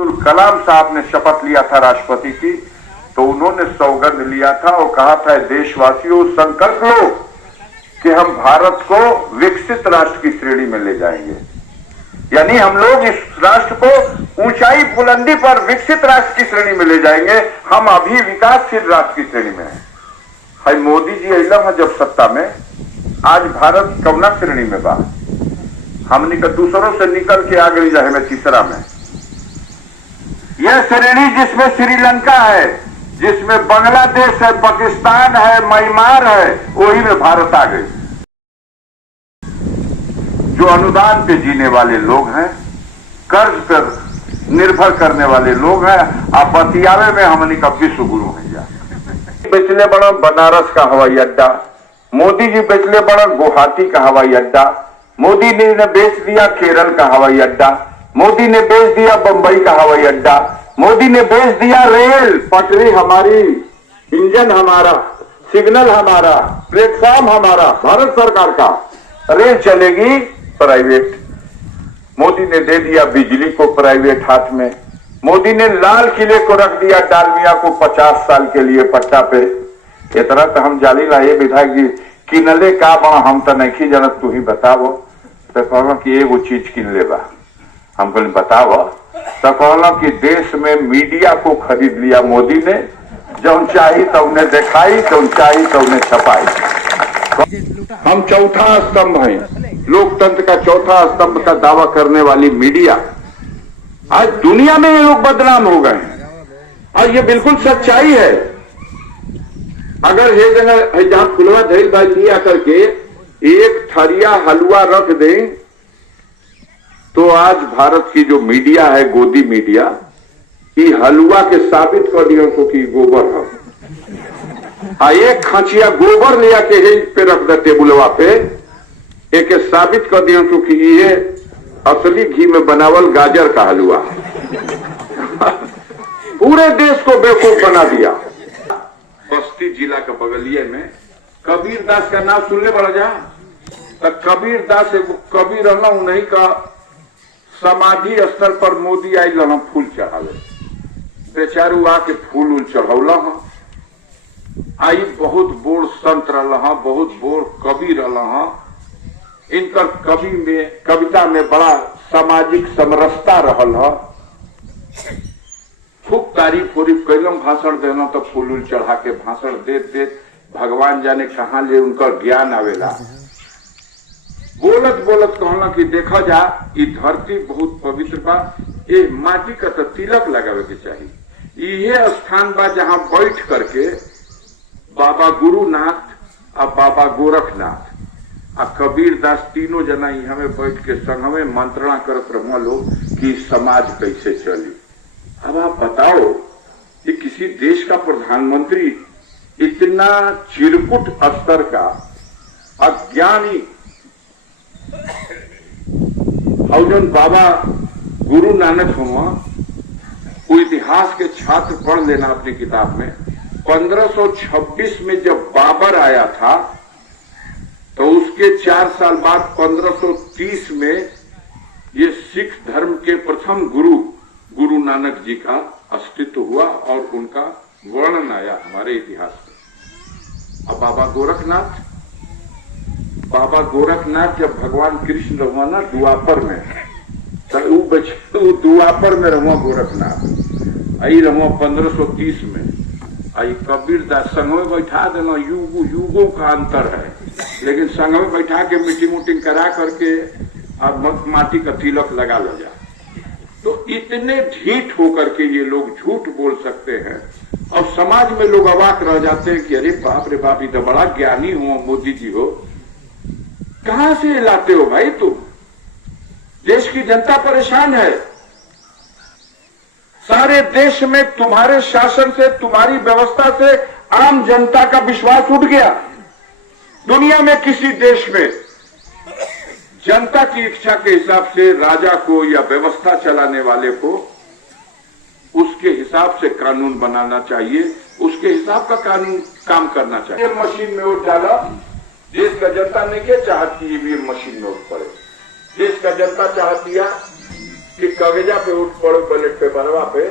अब्दुल कलाम साहब ने शपथ लिया था राष्ट्रपति की, तो उन्होंने सौगंध लिया था और कहा था, देशवासियों संकल्प लो कि हम भारत को विकसित राष्ट्र की श्रेणी में ले जाएंगे। यानी हम लोग इस राष्ट्र को ऊंचाई बुलंदी पर विकसित राष्ट्र की श्रेणी में ले जाएंगे। हम अभी विकासशील राष्ट्र की श्रेणी में हैं। हाई मोदी जी अइलम है जब सत्ता में, आज भारत कौना श्रेणी में बा? हमने का दूसरों से निकल के आ गई जाए में तीसरा में। यह श्रेणी जिसमें श्रीलंका है, जिसमें बांग्लादेश है, पाकिस्तान है, म्यांमार है, वही में भारत आ गई। जो अनुदान पे जीने वाले लोग हैं, कर्ज पर निर्भर करने वाले लोग हैं, आप बतियावे में हमने का विश्व गुरु है। बेचले बड़ा बनारस का हवाई अड्डा, मोदी जी बेचले बड़ा गुवाहाटी का हवाई अड्डा, मोदी ने बेच दिया केरल का हवाई अड्डा, मोदी ने बेच दिया बंबई का हवाई अड्डा, मोदी ने बेच दिया रेल पटरी हमारी, इंजन हमारा, सिग्नल हमारा, प्लेटफॉर्म हमारा, भारत सरकार का। रेल चलेगी प्राइवेट। मोदी ने दे दिया बिजली को प्राइवेट हाथ में। मोदी ने लाल किले को रख दिया डालमिया को 50 साल के लिए पट्टा पे। इतना तो हम जाली लाए विधायक जी किनले का बा, हम तो नहीं जानत, तू ही बताओ। तो कहला कि एगो चीज किन ले बा। हम कहले बताओ। तो कहला कि देश में मीडिया को खरीद लिया मोदी ने, जौन चाही तो उन्हें दिखाई, जौन चाही तो उन्हें छपाई। हम चौथा स्तंभ हैं, लोकतंत्र का चौथा स्तंभ का दावा करने वाली मीडिया। आज दुनिया में ये लोग बदनाम हो गए हैं और ये बिल्कुल सच्चाई है। अगर ये जगह जहां फुलवा धैल भाई दिया करके एक थरिया हलवा रख दें, तो आज भारत की जो मीडिया है, गोदी मीडिया, ये हलवा के साबित कर दिया उनको कि गोबर है। एक खांचिया गोबर लिया के पे रख दे टेबुलवा पे, एक साबित कर दिया उनको कि ये असली घी में बनावल गाजर का हलवा। पूरे देश को बेवकूफ बना दिया। बस्ती जिला के बगलिए में कबीर दास का नाम सुनने वाला जा, तो कबीर दास एगो कबीर रहना, उन्हीं का समाधि स्थल पर मोदी आई लगा फूल चढ़ावे। बेचारू आके फूल उल चढ़ौला। आई बहुत बोर संत रहा, बहुत बोर कवि रहा। इनकर कविता में बड़ा सामाजिक समरसता रहल है। खूब तारीफ उरीफ कैलम, भाषण देना तो फूल उल चढ़ा के भाषण देत देत भगवान जाने कहां ले उनका ज्ञान आवेला। बोलत बोलत कहना कि देखा जा ये धरती बहुत पवित्र बा, ये माटी का तो तिलक लगावे के चाहिए। यह स्थान बा जहां बैठ करके बाबा गुरुनाथ और बाबा गोरखनाथ आ कबीर दास तीनों जना यहाँ में बैठ के संगमे मंत्रणा करत रहुआ लोग कि समाज कैसे चली। अब आप बताओ कि किसी देश का प्रधानमंत्री इतना चिरकुट स्तर का अज्ञानी, और जो बाबा गुरु नानक हुआ, वो इतिहास के छात्र पढ़ लेना अपनी किताब में। 1526 में जब बाबर आया था, तो उसके 4 साल बाद 1530 में ये सिख धर्म के प्रथम गुरु गुरु नानक जी का अस्तित्व हुआ और उनका वर्णन आया हमारे इतिहास में। अब बाबा गोरखनाथ जब भगवान कृष्ण रहुआ ना द्वापर में, तो द्वापर में रहुआ गोरखनाथ आई रहुआ 1530 में। आई कबीर दास संघ में बैठा देना, युगों का अंतर है, लेकिन संघ में बैठा के मीटिंग उटिंग करा करके अब माटी का तिलक लगा लो जा। तो इतने ढीठ होकर के ये लोग झूठ बोल सकते हैं और समाज में लोग अवाक रह जाते हैं कि अरे बाप रे बाप, ये तो बड़ा ज्ञानी हो मोदी जी हो। कहां से लाते हो भाई तुम? देश की जनता परेशान है। सारे देश में तुम्हारे शासन से, तुम्हारी व्यवस्था से आम जनता का विश्वास उठ गया। दुनिया में किसी देश में जनता की इच्छा के हिसाब से राजा को या व्यवस्था चलाने वाले को उसके हिसाब से कानून बनाना चाहिए, उसके हिसाब का कानून काम करना चाहिए। मशीन में वोट डाला, देश का जनता ने क्या चाहती है ईवीएम मशीन में वोट पड़े। देश का जनता चाहती है कि कागजा पे उठ पड़ो बैलेट पेपरवा पे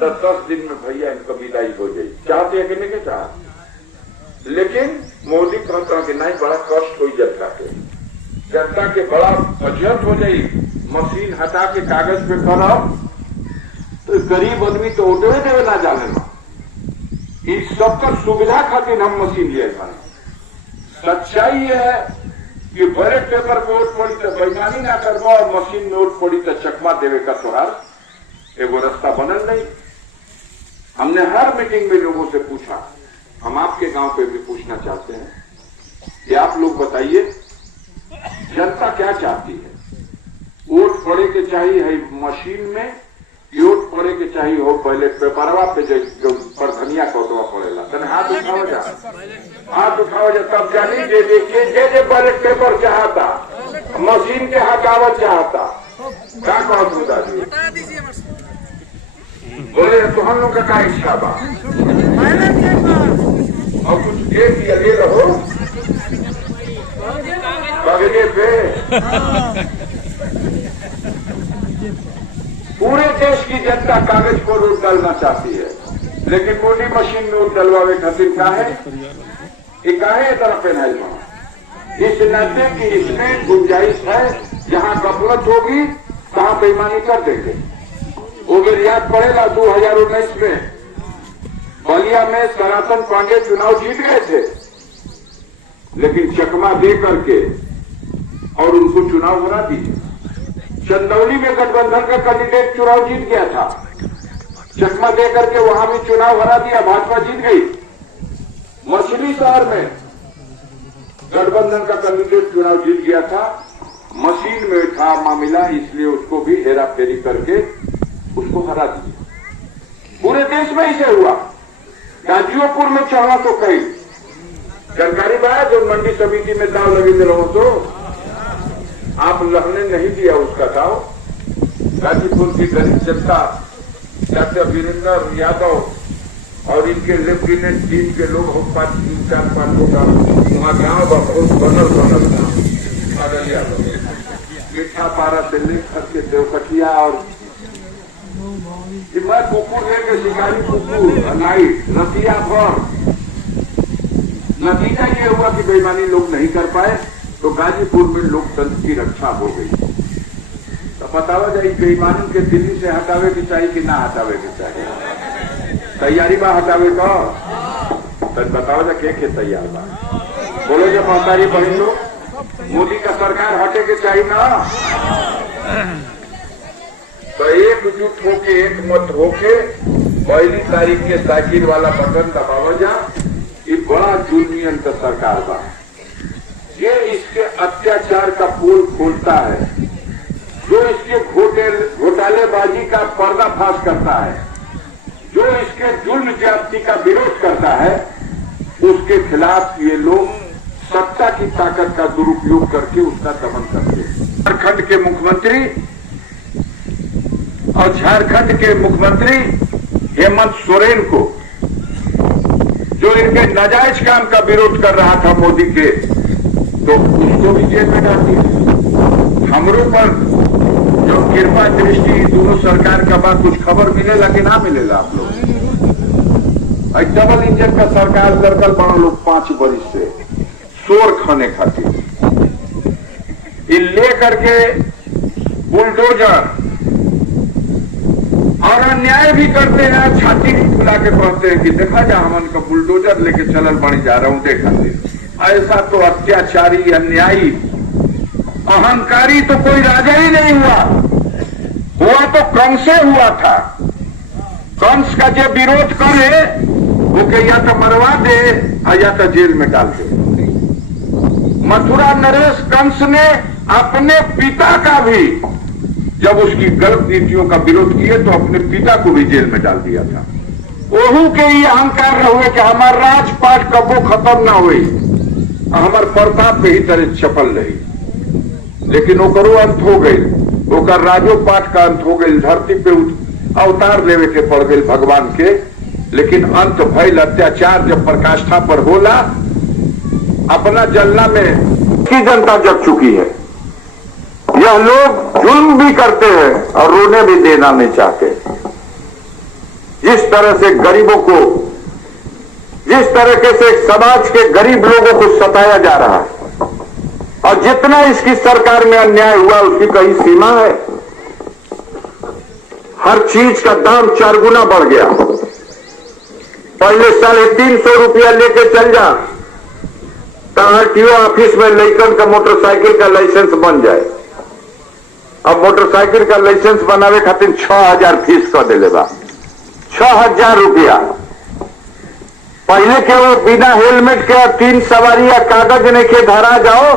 10 दिन में भैया इनका विदाई हो जाए। चाहते हैं कि नहीं के चाह, लेकिन मोदी कहता कि नहीं, बड़ा कष्ट हो जनता के बड़ा अजत हो जाये। मशीन हटा के कागज पे करो तो गरीब आदमी तो उठवे देवे ना जाने ना। इस सबका सुविधा खातिर हम मशीन लिए खाने। सच्चाई ये है कि बैलेट पेपर पे वोट पड़ी तो बेईमानी ना करबो और मशीन में वोट पड़ी तो चकमा देवे का तोहार एगो रास्ता बनल नहीं। हमने हर मीटिंग में लोगों से पूछा, हम आपके गांव पे भी पूछना चाहते हैं कि आप लोग बताइए जनता क्या चाहती है। वोट पड़े के चाहिए है मशीन में, वोट पड़े के चाहिए हो बैलेट पेपरवा पे जो प्रधनिया कटवा पड़ेला। तने हाथ उठाओ जा, हाथ उठाओ जा, तब जानी जे जे बैलेट पेपर चाहता मशीन के हटावत चाहता क्या कहत मुदा जी बोले तो हम लोग का क्या इच्छा बा और कुछ दे दिया ले रहो कागजे पे। पूरे देश की जनता कागज को वोट डालना चाहती है, लेकिन मोदी मशीन में वोट डलवावे खातिर क्या है ये काहे तरफ पेनाइल बना। इस नाते की इसमें गुंजाइश है, जहां गफलत होगी वहां बेईमानी कर देंगे। वो भी रियाद पड़ेगा 2019 में बलिया में सनातन पांडे चुनाव जीत गए थे, लेकिन चकमा दे करके और उनको चुनाव हरा दिए। चंदौली में गठबंधन का कैंडिडेट चुनाव जीत गया था, चकमा दे करके वहां भी चुनाव हरा दिया, भाजपा जीत गई। मछली शहर में गठबंधन का कैंडिडेट चुनाव जीत गया था, मशीन में था मामला, इसलिए उसको भी हेरा फेरी करके उसको हरा दिया। पूरे देश में इसे हुआ। गाजियोपुर में चाहा तो कई जानकारी बाया जो मंडी समिति में दाव लगे थे रहो तो आप लहने नहीं दिया उसका दाव। गाजीपुर की गरीब जनता डॉक्टर वीरेंद्र यादव और इनके लेफ्टिनेंट टीम के लोग 4-5 लोग का वहां गाँव बहुत बनल मीठा पारा से लेकर के देवकटिया और मैं कुकुर लेके शिकारी कुकुर नाइट रतिया भर। नतीजा ये हुआ कि बेईमानी लोग नहीं कर पाए तो गाजीपुर में लोकतंत्र की रक्षा हो गई। तो बतावा जाए बेईमानी के दिल्ली से हटावे की चाहिए कि ना हटावे की चाहिए। तैयारी बा हटावे का तो बतावा जा के तैयार बा बोलो जब महतारी बहन लोग मोदी का सरकार हटे के चाहिए ना। तो एकजुट होके एक मत होके 1 तारीख के साइकिल वाला बटन दबावा जा। ये बड़ा जुल्मियन का सरकार बा, ये इसके अत्याचार का पोल खोलता है, जो इसके घोटालेबाजी का पर्दाफाश करता है, जो इसके जुल्म ज्यादती का विरोध करता है, उसके खिलाफ ये लोग सत्ता की ताकत का दुरुपयोग करके उसका दमन करते हैं। झारखंड के मुख्यमंत्री और झारखंड के मुख्यमंत्री हेमंत सोरेन को जो इनके नाजायज काम का विरोध कर रहा था मोदी के, तो उसको भी जेल में डाल दिया। हमरों पर जो कृपा दृष्टि दोनों सरकार का बात कुछ खबर मिलेगा कि ना मिलेगा। आप लोग डबल इंजन का सरकार सर्कल बना लोग 5 वर्ष से शोर खाने खातिर ले करके बुलडोजर और अन्याय भी करते हैं। छाती खुला के कहते हैं कि देखा जा हमन का बुलडोजर लेके चलल बड़ी जा रहा हूं देखा दे। ऐसा तो अत्याचारी अन्यायी अहंकारी तो कोई राजा ही नहीं हुआ तो कंस से हुआ था। कंस का जो विरोध करे वो के या तो मरवा दे या तो जेल में डाल दे। मथुरा नरेश कंस ने अपने पिता का भी जब उसकी गलत नीतियों का विरोध किए तो अपने पिता को भी जेल में डाल दिया था। ओहू के ये अहंकार हुए कि हमार राजपाट कबो खत्म ना हुई, हमार प्रताप यही तरह चपल रही, लेकिन ओकरो अंत हो गई। ओकर राजोपाठ का अंत हो गई, धरती पे अवतार लेवे के पड़ गई भगवान के, लेकिन अंत भइल। अत्याचार जब प्रकाष्ठा पर होला अपना जलना में की जनता जग चुकी है। यह लोग जुल्म भी करते हैं और रोने भी देना नहीं चाहते। जिस तरह से गरीबों को, जिस तरीके से समाज के गरीब लोगों को सताया जा रहा है और जितना इसकी सरकार में अन्याय हुआ उसकी कहीं सीमा है। हर चीज का दाम 4 गुना बढ़ गया। पहले 350 रुपया लेके चल जा तो आरटीओ ऑफिस में लइकन का मोटरसाइकिल का लाइसेंस बन जाए। अब मोटरसाइकिल का लाइसेंस बनावे खातिर 6000 फीस कर दिले बा। 6000 रुपया। पहले के वो बिना हेलमेट के 3 सवारी या कागज नहीं के धरा जाओ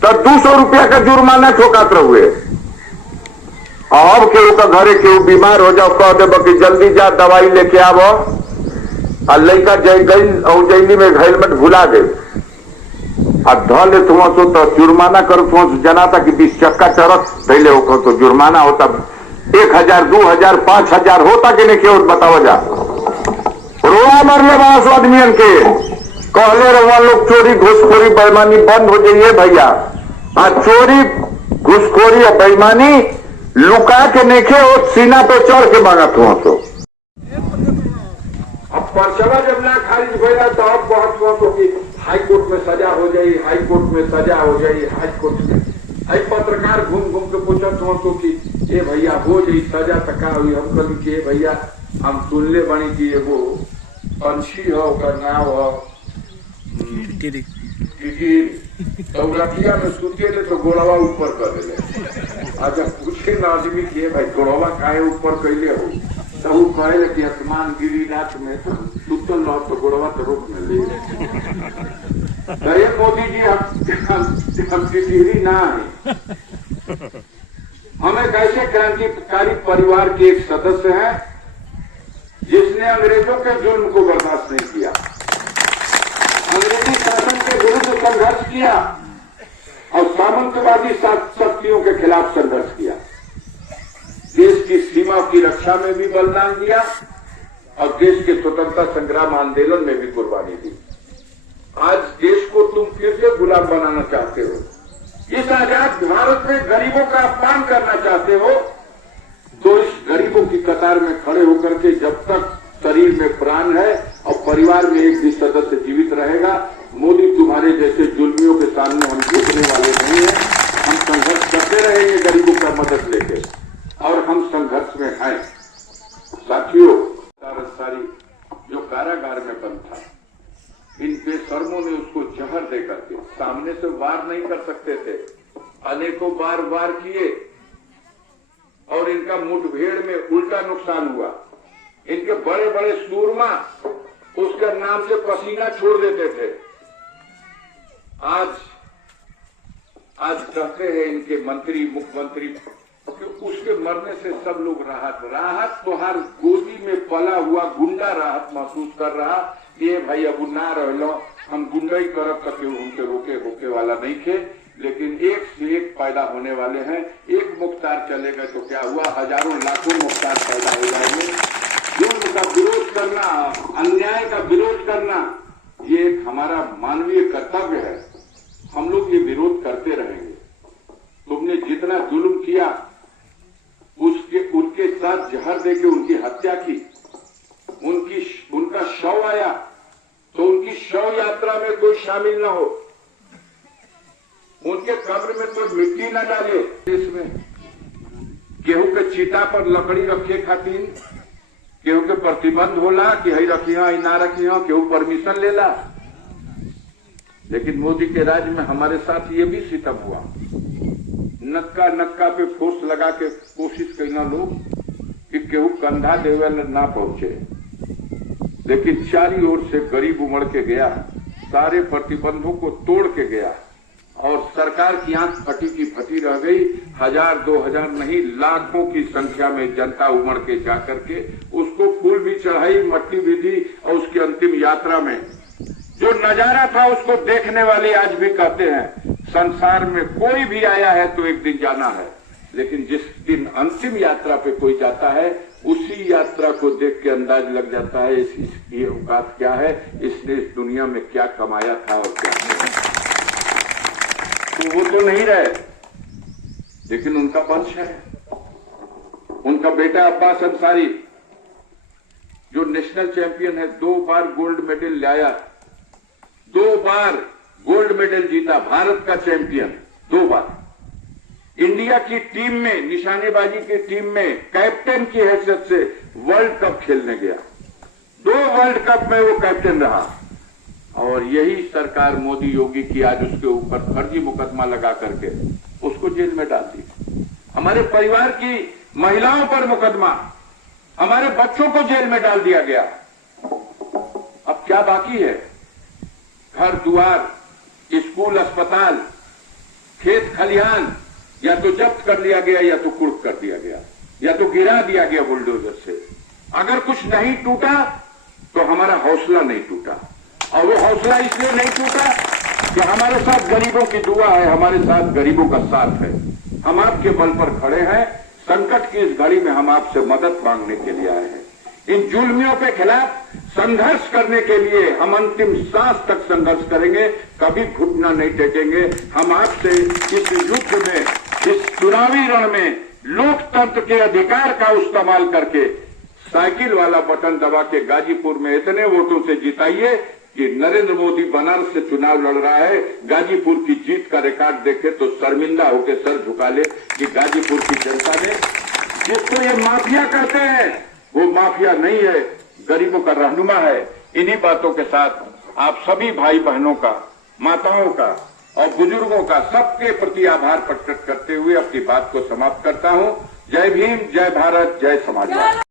तो 200 रुपया का जुर्माना ठोकात रहुए। अब केहू का घरे केहू बीमार हो जाओ कह दे कि जल्दी जा दवाई लेके आवो और लड़का जैली में हेलमेट भुला गए अब ध ले तुम तो जुर्माना करो तुम जना था कि 20 चक्का चरक पहले हो तो जुर्माना होता 1000, 2000, 5000 होता कि नहीं क्यों बताओ जा। रोआ मरले बास आदमियन के कहले रहा लोग चोरी घुसखोरी बेईमानी बंद हो जाइए भैया। चोरी घुसखोरी और बेईमानी लुका के नेखे हो सीना पे चढ़ के मांगत हुआ तो अब परचवा जब ना खारिज होगा तो अब बहुत होगी हाई कोर्ट में सजा हो जाए, हाई कोर्ट में सजा हो जाए, हाई कोर्ट में आई पत्रकार घूम घूम के पूछत हो तो कि ये भैया हो जाए सजा तका हुई। हम कभी के भैया हम सुनले बनी कि एगो पंछी हो का नाव हो रतिया में सुते ले तो गोड़वा ऊपर कर दिले। अच्छा पूछे ना आदमी कि भाई गोड़वा काहे ऊपर कैले हो तो वो कहे कि आसमान गिरी रात में तो सुतल रहो तो गोड़वा तो रोक में ले। अरे मोदी जी हम गिरी ना है। हम एक ऐसे क्रांतिकारी परिवार के एक सदस्य हैं जिसने अंग्रेजों के जुल्म को बर्दाश्त नहीं किया, अंग्रेजी शासन के विरुद्ध संघर्ष किया और सामंतवादी शक्तियों के खिलाफ संघर्ष किया। देश की सीमा की रक्षा में भी बलिदान दिया और देश के स्वतंत्रता संग्राम आंदोलन में भी कुर्बानी दी। आज देश को तुम फिर से गुलाम बनाना चाहते हो, इस आजाद भारत में गरीबों का अपमान करना चाहते हो, तो इस गरीबों की कतार में खड़े होकर के जब तक शरीर में प्राण है और परिवार में एक भी सदस्य जीवित रहेगा, मोदी तुम्हारे जैसे जुल्मियों के सामने हम झुकने वाले नहीं है। हम संघर्ष करते रहेंगे गरीबों का मदद लेके और हम संघर्ष में हैं। साथियों, सारी जो कारागार में बंद था, इन बेशर्मों ने उसको जहर दे करके सामने से वार नहीं कर सकते थे, अनेकों बार वार किए और इनका मुठभेड़ में उल्टा नुकसान हुआ। इनके बड़े बड़े सूरमा उसके नाम से पसीना छोड़ देते थे। आज कहते हैं इनके मंत्री मुख्यमंत्री कि उसके मरने से सब लोग राहत तो हर गोदी में पला हुआ गुंडा राहत महसूस कर रहा। ये भाई अब ना रहो हम गुंडाई करब तक उनके रोके वाला नहीं थे, लेकिन एक से एक पैदा होने वाले हैं। एक मुख्तार चले गए तो क्या हुआ, हजारों लाखों मुख्तार पैदा हो जाएंगे। जुल्म का विरोध करना, अन्याय का विरोध करना, ये एक हमारा मानवीय कर्तव्य है। हम लोग ये विरोध करते रहेंगे। तुमने जितना जुल्म किया उनके साथ जहर देके उनकी हत्या की, उनका शव आया तो उनकी शव यात्रा में कोई शामिल न हो, उनके कब्र में कोई मिट्टी न डाले। इसमें गेहूं के चीता पर लकड़ी रखे खातिर केहू के प्रतिबंध होला कि हई रखी हई ना रखी हो, केहू परमिशन लेला। लेकिन मोदी के राज में हमारे साथ ये भी सितम हुआ। नक्का पे फोर्स लगा के कोशिश करना लोग कि केहू कंधा देवे ना पहुंचे, लेकिन चारी ओर से गरीब उमड़ के गया, सारे प्रतिबंधों को तोड़ के गया और सरकार की आंख फटी की फटी रह गई। 1000, 2000 नहीं, लाखों की संख्या में जनता उमड़ के जाकर के उसको फूल भी चढ़ाई, मट्टी भी दी और उसकी अंतिम यात्रा में जो नजारा था उसको देखने वाले आज भी कहते हैं संसार में कोई भी आया है तो एक दिन जाना है, लेकिन जिस दिन अंतिम यात्रा पे कोई जाता है उसी यात्रा को देख के अंदाज लग जाता है इसकी औकात क्या है, इसने इस दुनिया में क्या कमाया था और क्या नहीं। तो वो तो नहीं रहे। लेकिन उनका वंश है, उनका बेटा अब्बास अंसारी जो नेशनल चैंपियन है, 2 बार गोल्ड मेडल लाया, 2 बार गोल्ड मेडल जीता, भारत का चैंपियन 2 बार। इंडिया की टीम में, निशानेबाजी की टीम में कैप्टन की हैसियत से वर्ल्ड कप खेलने गया, 2 वर्ल्ड कप में वो कैप्टन रहा। और यही सरकार मोदी योगी की आज उसके ऊपर फर्जी मुकदमा लगा करके उसको जेल में डाल दी। हमारे परिवार की महिलाओं पर मुकदमा, हमारे बच्चों को जेल में डाल दिया गया। अब क्या बाकी है? घर दुआर, स्कूल, अस्पताल, खेत खलिहान या तो जब्त कर लिया गया, या तो कुर्क कर दिया गया, या तो गिरा दिया गया बुलडोजर से। अगर कुछ नहीं टूटा तो हमारा हौसला नहीं टूटा, और वो हौसला इसलिए नहीं टूटा कि हमारे साथ गरीबों की दुआ है, हमारे साथ गरीबों का साथ है। हम आपके बल पर खड़े हैं। संकट की इस घड़ी में हम आपसे मदद मांगने के लिए आए हैं। इन जुल्मियों के खिलाफ संघर्ष करने के लिए हम अंतिम सांस तक संघर्ष करेंगे, कभी घुटना नहीं टेकेंगे। हम आपसे इस युद्ध में, इस चुनावी रण में लोकतंत्र के अधिकार का इस्तेमाल करके साइकिल वाला बटन दबा के गाजीपुर में इतने वोटों से जिताइए कि नरेंद्र मोदी बनारस से चुनाव लड़ रहा है, गाजीपुर की जीत का रिकॉर्ड देखे तो शर्मिंदा होकर सर झुका ले कि गाजीपुर की जनता ने, जिसको ये माफिया कहते हैं, वो माफिया नहीं है, गरीबों का रहनुमा है। इन्हीं बातों के साथ आप सभी भाई बहनों का, माताओं का और बुजुर्गों का सबके प्रति आभार प्रकट करते हुए अपनी बात को समाप्त करता हूं। जय भीम, जय भारत, जय समाजवाद।